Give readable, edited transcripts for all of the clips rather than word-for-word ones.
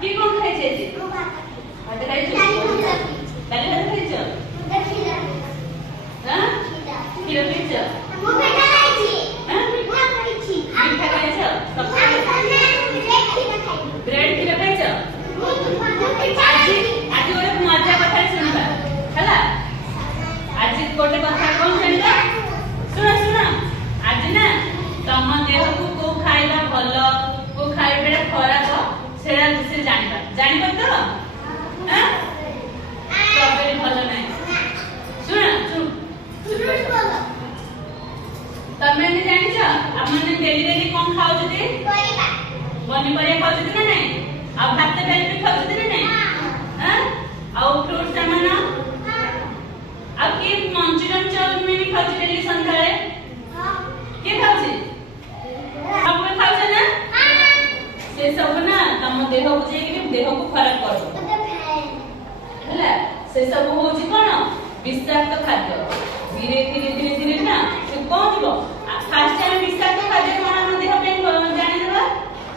কি কোন খাইছে জি ভাত খাইছো ডালি ভাত খাইছো হ্যাঁ କ୍ଷୀର ପିଇଛ ମୁଁ ପିଠା ଖାଇଛି হ্যাঁ ମୁଁ ଖାଇଛି ମିଠା ଖାଇଛ ବ୍ରେଡ୍ କ୍ଷୀର ଖାଇଛ ଆଜି ଗୋଟେ ମଜା କଥା ଶୁଣିବା ହେଲା ଆଜି ଗୋଟେ କଥା କଣ ଜାଣିବା ଶୁଣ ଶୁଣ ଆଜି ନା ତମ ଦେହକୁ କୋଉ ଖାଇବା ଭଲ କୋଉ ଖାଇବା ଖରାପ ସେଟା ସେ ଜାଣିବା ତ ହାଁ ଷ୍ଟ୍ରବେରୀ ଭଲ ନାହିଁ ଶୁଣ ତମେ ବି ଜାଣିଛ ଆମମାନେ ଡେଲି ଡେଲି କଣ ଖାଉଛନ୍ତି ପନିପରିବା ଖାଉଛନ୍ତି ନା ନାହିଁ ଆଉ ଭାତ ଡାଲି ବି ଖାଉଛନ୍ତି ନା ନାହିଁ ହାଁ ଆଉ ଫ୍ରୁଟ୍ସ ଆମମାନ ଆଉ କିଏ ମଞ୍ଚୁରିଆନ ଚାଉମିନ ଖାଉଛି ଡେଲି ସନ୍ଧ୍ୟାବେଳେ କିଏ ଖାଉଛି ସବୁବେଳେ ଖାଉଛ ନା ସେ ସବୁ ନା ତମ ଦେହକୁ ଯାଇକି ଦେହକୁ ଖରାପ କରିବ ହେଲା ସେ ସବୁ ହଉଛି କଣ ବିଷାକ୍ତ ଖାଦ୍ୟ ଧୀରେ ଧୀରେ ଧୀରେ ଧୀରେ ନା ସେ କଣ ଯିବ ଫାଷ୍ଟ ଆମେ ବିଷାକ୍ତ ଖାଦ୍ୟ କଣ ଆମ ଦେହ ପାଇଁ ଜାଣିଦେବା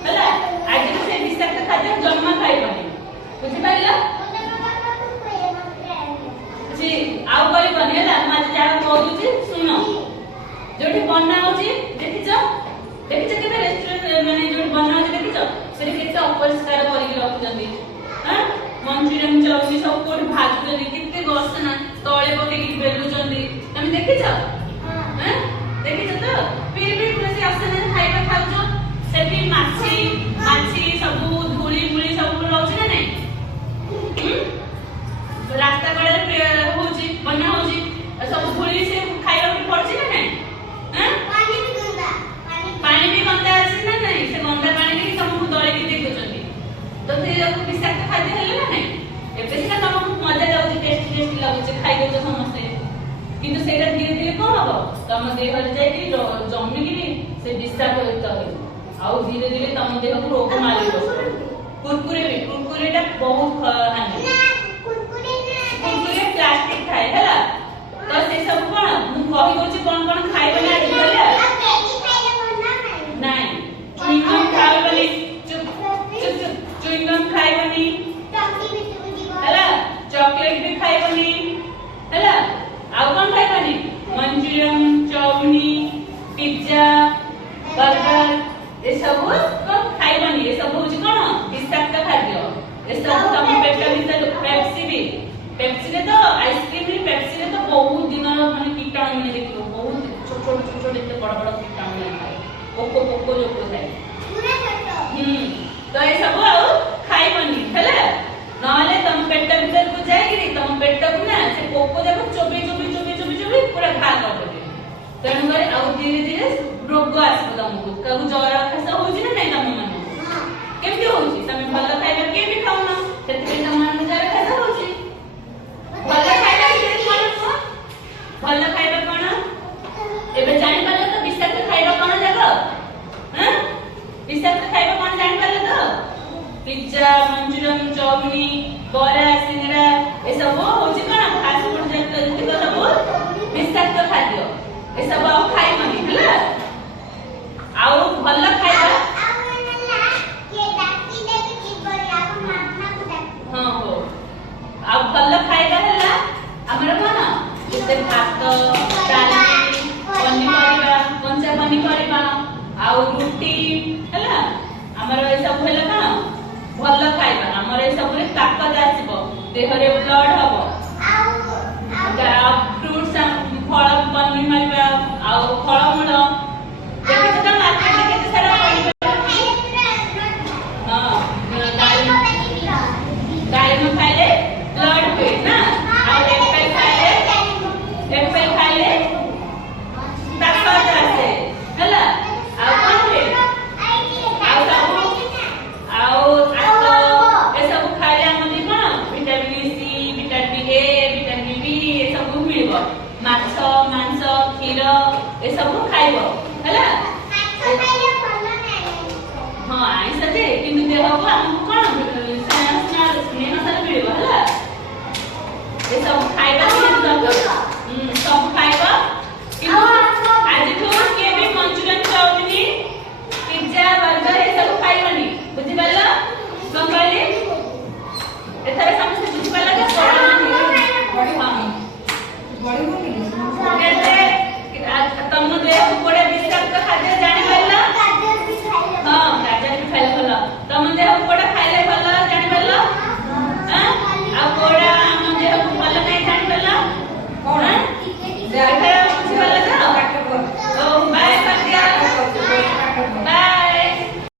ହେଲା ଆଜି ସେ ବିଷାକ୍ତ ଖାଦ୍ୟ ଜମା ଖାଇବନି ବୁଝିପାରିଲ ଆଉ କରିବନି ହେଲା ମୁଁ ଆଜି ଯାହା କହୁଛି ଶୁଣ ଯୋଉଠି ବନା ହଉଛି ଦେଖିଛ କେବେ ରେଷ୍ଟୁରାଣ୍ଟ ମାନେ ଯୋଉଠି ବନା ହଉଛି ଦେଖିଛ ସେଠି କେତେ ଅପରିଷ୍କାର କରିକି ରଖୁଛନ୍ତି ମଞ୍ଚୁରିଆନ ଚାଉମିନ ସବୁ କୋଉଠି ଭାଜୁଛନ୍ତି କେତେ ଗସନା ତଳେ ପକେଇକି ବେଲୁଛନ୍ତି ତମେ ଦେଖିଛ ଦେଖିଛ ତ ଫିର ବି ସେ ଅସନା ଖାଇବା ଖାଉଛ ସେଠି ମାଛି ସବୁ ଧୂଳି ମୁଳି ସବୁ ରହୁଛି ନା ନାଇଁ ରାସ୍ତା କଡ଼ରେ ହଉଛି ବନା ହଉଛି ସବୁ ଧୂଳି ସେ ଖାଇବାକୁ ପଡୁଛି ନା ନାଇଁ ପାଣି ବି ଗନ୍ଧା ଅଛି ନା ନାଇଁ ସେ ଗନ୍ଧା ପାଣି ବି ତମକୁ ଦଳିକି ଦେଇଦଉଛନ୍ତି ତ ସେ ବିଷାକ୍ତ ଖାଦ୍ୟ ହେଲେ ନା ନାଇଁ ଏବେ ସିନା ତମକୁ ମଜା ଲାଗୁଛି ଟେଷ୍ଟି ଲାଗୁଛି ଖାଇଦଉଛ ସମସ୍ତେ କିନ୍ତୁ ସେଇଟା ଧୀରେ ଧୀରେ କଣ ହବ ତମ ଦେହରେ ଯାଇକି ଜମିକିରି ସେ ବିଷାକ୍ତ ହେଇଯିବ ଆଉ ଧୀରେ ଧୀରେ ତମ ଦେହକୁ ରୋଗ ମାରିବ କୁରକୁରେଟା ବହୁତ ହାନି କୁରକୁରେ ପ୍ଲାଷ୍ଟିକ ଥାଏ ହେଲା ତ ସେ ସବୁ କଣ ମୁଁ କହିଦଉଛି କଣ କଣ ଖାଇବନି ଆଜି ହେଲା ନାଇଁ ଚୁଇଙ୍ଗମ୍ ଖାଇବନି ଚୁଇଙ୍ଗମ୍ ଖାଇବନି ହେଲା ଚକଲେଟ ବି ଖାଇବନି ହେଲା ଆଉ କଣ ଖାଇବନି ମଞ୍ଚୁରିଆନ ଚାଉମିନ ପିଜ୍ଜା ବର୍ଗର ଏସବୁ କଣ ଖାଇବନି ଏସବୁ ହଉଛି କଣ ବିଷାକ୍ତ ଖାଦ୍ୟ ଏସବୁ ତମ ପେଟ ଭିତରେ पेप्सी तो आइसक्रीम रे पेप्सी रे तो बहुत दिन माने कीटाणु माने देखियो बहुत छोट छोट एते बड़ बड़ कीटाणु माने पोको जो थाए पूरा छोट तो ए सब आ खाइबनी हैला नहले तुम पेट भीतर को जाय कि तुम पेट को ना से पोको देखो चोबी पूरा खा कर देबे तेनु करे आ धीरे धीरे रोग आसबो तुमको कहू जरा खासा होजी ना नहीं तुम माने केमती होजी तुम भल खाइबा के भी खाउ ना सेते तुम मन जरा खासा होजी ଭଲ ଖାଇବା କଣ ଏବେ ଜାଣିପାରିଲ ତ ବିଷାକ୍ତ ଖାଇବା କଣ ଯାକ ବିଷାକ୍ତ ଖାଇବା କଣ ଜାଣିପାରିଲ ତ ପିଜ୍ଜା ମଞ୍ଚୁରିଆନ ଚାଉମିନ ବରା ସିଙ୍ଗଡ଼ା ଏସବୁ ହଉଛି କଣ ଫାଷ୍ଟ ଫୁଡ ଯେତିକ ସବୁ ବିଷାକ୍ତ ଖାଦ୍ୟ ଏସବୁ ଆଉ ଖାଇବନି ହେଲା ଆଉ ଭଲ ଖାଇବା ହଁ ହଉ ଆଉ ଭଲ ଖାଇବା ହେଲା ଆମର କଣ ଯେତେ ଭାତ ଡାଲି ପନିପରିବା କଞ୍ଚା ପନିପରିବା ଆଉ ରୁଟି ହେଲା ଆମର ଏ ସବୁ ହେଲା କଣ ଭଲ ଖାଇବା ଆମର ଏ ସବୁରେ ତାକତ ଆସିବ ଦେହରେ ବ୍ଲଡ